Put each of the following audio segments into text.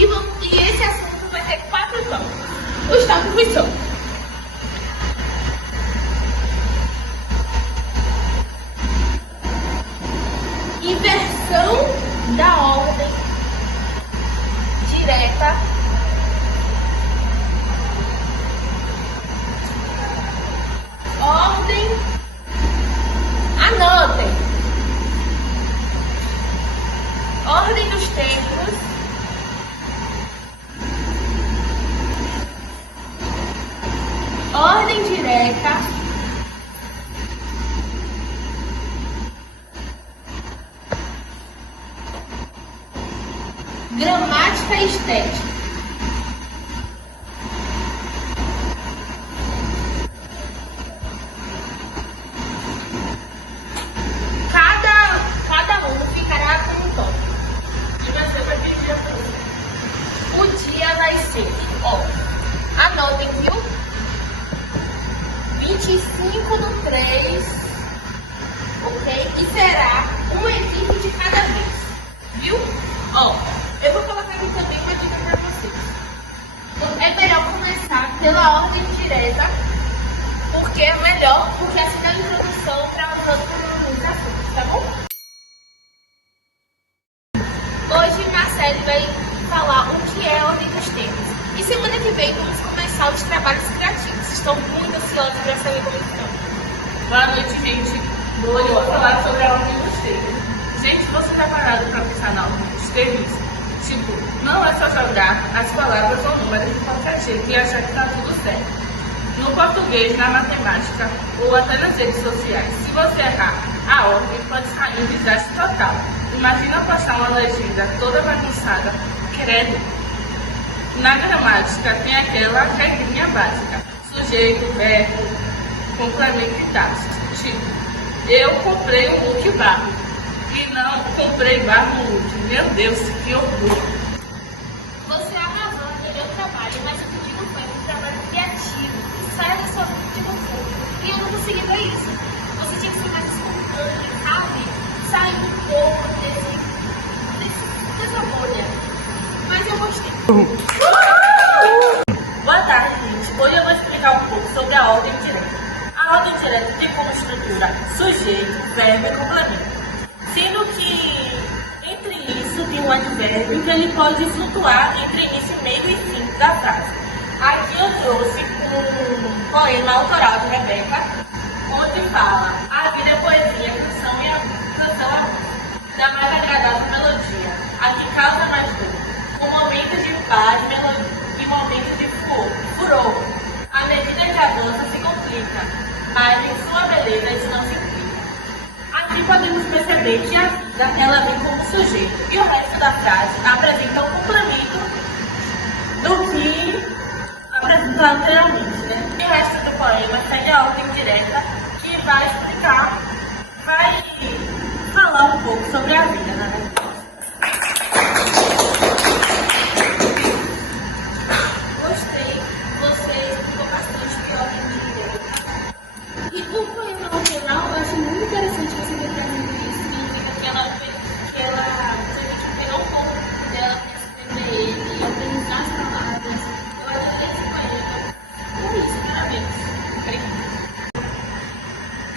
E esse assunto vai ter 4 tópicos. Os tópicos são: inversão da ordem direta, anotem, ordem dos tempos, ordem direta, gramática e estética. Cada um ficará com um tópico. E vai ser para quem dia todo. O dia vai ser, anotem, viu? 25/3, ok? E será uma equipe de cada vez, viu? Eu vou colocar aqui também uma dica para vocês. É melhor começar pela ordem direta, porque é melhor, porque assim dá a introdução para os outros assuntos, tá bom? Hoje Marcele vai falar o que é a ordem dos tempos. E semana que vem vamos começar os trabalhos criativos. Estou muito ansiosa para saber como estão. Boa noite, gente. Hoje eu vou falar sobre a ordem dos termos. Gente, você está parado para pensar na ordem dos termos? Tipo, não é só jogar as palavras ou números de qualquer jeito e achar que está tudo certo. No português, na matemática ou até nas redes sociais, se você errar a ordem, pode sair um desastre total. Imagina postar uma legenda toda bagunçada, credo. Na gramática tem aquela regrinha básica: sujeito, verbo, complemento e tácito. Tipo, eu comprei um look barro e não comprei barro no look. Meu Deus, que horror! Você arrasou no melhor trabalho, mas o que digo foi um trabalho criativo. Saia da sua zona de conforto. E eu não consegui ver isso. Você tinha que ser mais espontâneo, sabe? Sair um pouco dessa bolha. Mas eu gostei. Boa tarde, gente. Hoje eu vou explicar um pouco sobre a ordem direta. A ordem direta tem como estrutura sujeito, verbo e complemento. Sendo que entre isso tem um advérbio que ele pode flutuar entre início, meio e fim da frase. Aqui eu trouxe um poema autoral de Rebeca, onde fala: a vida é poesia, canção e a da mais agradável melodia, a que causa mais dor, com momentos de paz e momentos de furor. À medida que avança se complica, mas em sua beleza isso não se implica. Aqui podemos perceber que a vida ela vem como sujeito e o resto da frase apresenta um complemento do que apresentou anteriormente, né? E o resto do poema segue a ordem direta que vai explicar, vai falar um pouco sobre a vida, né? Gostei. Você explicou bastante de ordem direta. E o poema autoral eu acho muito interessante você ver trazendo isso. Significa que ela teve que pegar um pouco dela para escrever ele e organizar as palavras. Eu adorei esse poema. Por isso, parabéns. Obrigada.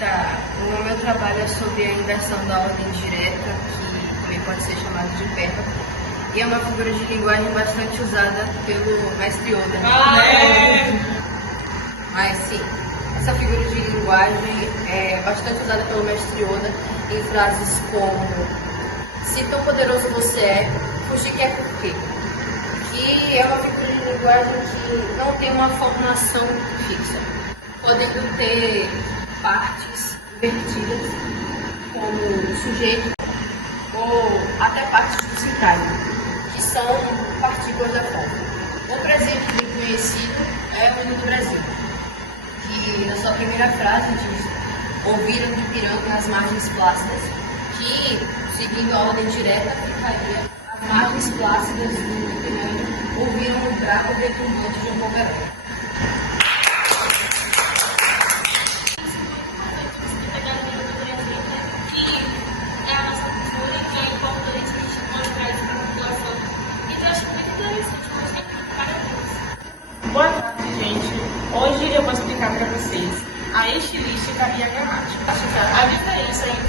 Tá, o meu trabalho é sobre a inversão da ordem direta, que também pode ser chamada de verbo, e é uma figura de linguagem bastante usada pelo mestre Oda. Mas sim, essa figura de linguagem é bastante usada pelo mestre Oda em frases como: se tão poderoso você é, fugir quer por quê? Que é uma figura de linguagem que não tem uma formação fixa, podendo ter partes invertidas, como sujeito, ou até partes do sintagma, que são partículas da frase. Outro exemplo bem conhecido é o hino do Brasil, que na sua primeira frase diz: ouviram de piranga nas margens plácidas, que, seguindo a ordem direta, ficaria: as margens plácidas do Ipiranga ouviram o bravo retumbante de um bombeião. É a nossa cultura, que é importante a gente mostrar isso para a população. Então, eu acho muito interessante.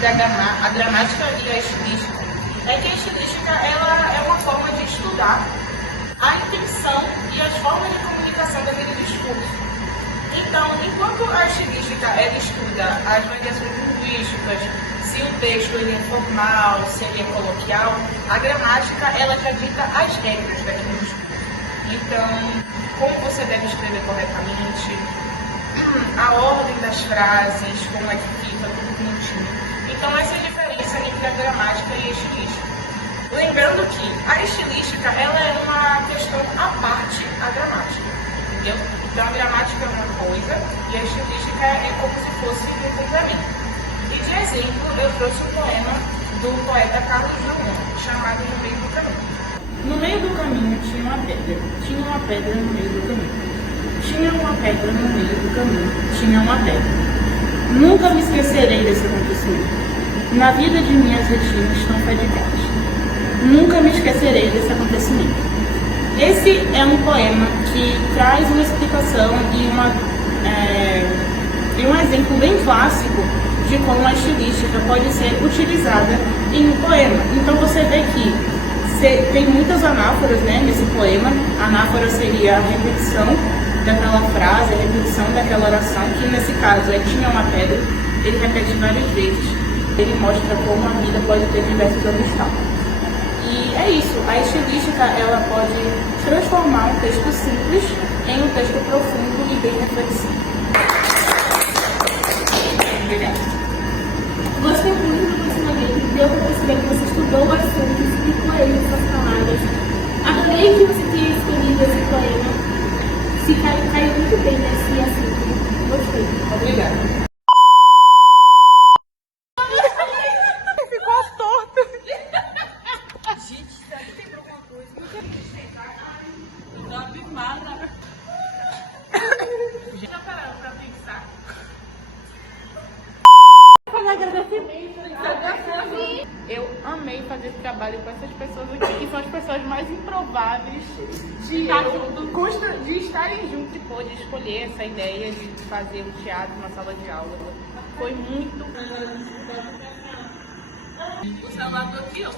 a gramática e a estilística é que a estilística ela é uma forma de estudar a intenção e as formas de comunicação daquele discurso. Então, enquanto a estilística ela estuda as variações linguísticas, se o texto ele é formal, se ele é coloquial, a gramática ela já dita as regras daquele discurso. Então, como você deve escrever corretamente, a ordem das frases, como é que fica, tudo bonitinho. Então, essa é a diferença entre a gramática e a estilística. Lembrando que a estilística ela é uma questão à parte à gramática, entendeu? Então, a gramática é uma coisa e a estilística é como se fosse um complemento. E de exemplo, eu trouxe um poema do poeta Carlos Drummond, chamado No Meio do Caminho. No meio do caminho tinha uma pedra. Tinha uma pedra no meio do caminho. Tinha uma pedra no meio do caminho. Tinha uma pedra. Nunca me esquecerei desse acontecimento. Na vida de minhas retinas estão fadigadas. Nunca me esquecerei desse acontecimento. Esse é um poema que traz uma explicação e um exemplo bem clássico de como a estilística pode ser utilizada em um poema. Então você vê que tem muitas anáforas, né, nesse poema. A anáfora seria a repetição daquela frase, a repetição daquela oração, que nesse caso tinha uma pedra, ele repete várias vezes. Ele mostra como a vida pode ter diversos obstáculos. E é isso, a estilística ela pode transformar um texto simples em um texto profundo e bem reflexivo. Obrigada. Gostei muito do posicionamento, deu para perceber que você estudou o assunto, explicou ele em suas palavras. Adorei que você tenha escolhido esse poema. Se caiu muito bem nesse assunto. Gostei. Obrigada. Eu amei fazer esse trabalho com essas pessoas aqui, que são as pessoas mais improváveis de estarem juntos e de escolher essa ideia de fazer um teatro na sala de aula. Foi muito. O celular bloqueou.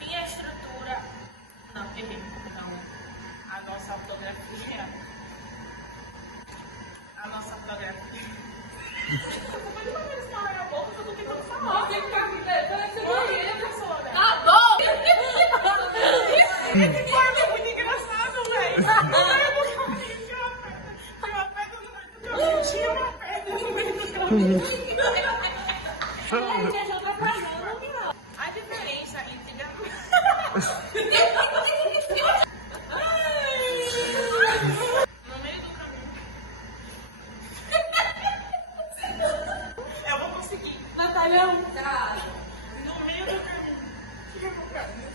Minha estrutura. Não, errei. Não. A nossa ortografia. Tá bom! Esse poema é muito engraçado, velho. Tinha uma pedra no meio do caminho. A diferença entre no meio do caminho. Eu vou conseguir. Natália, No meio do caminho. Tinha um caminho.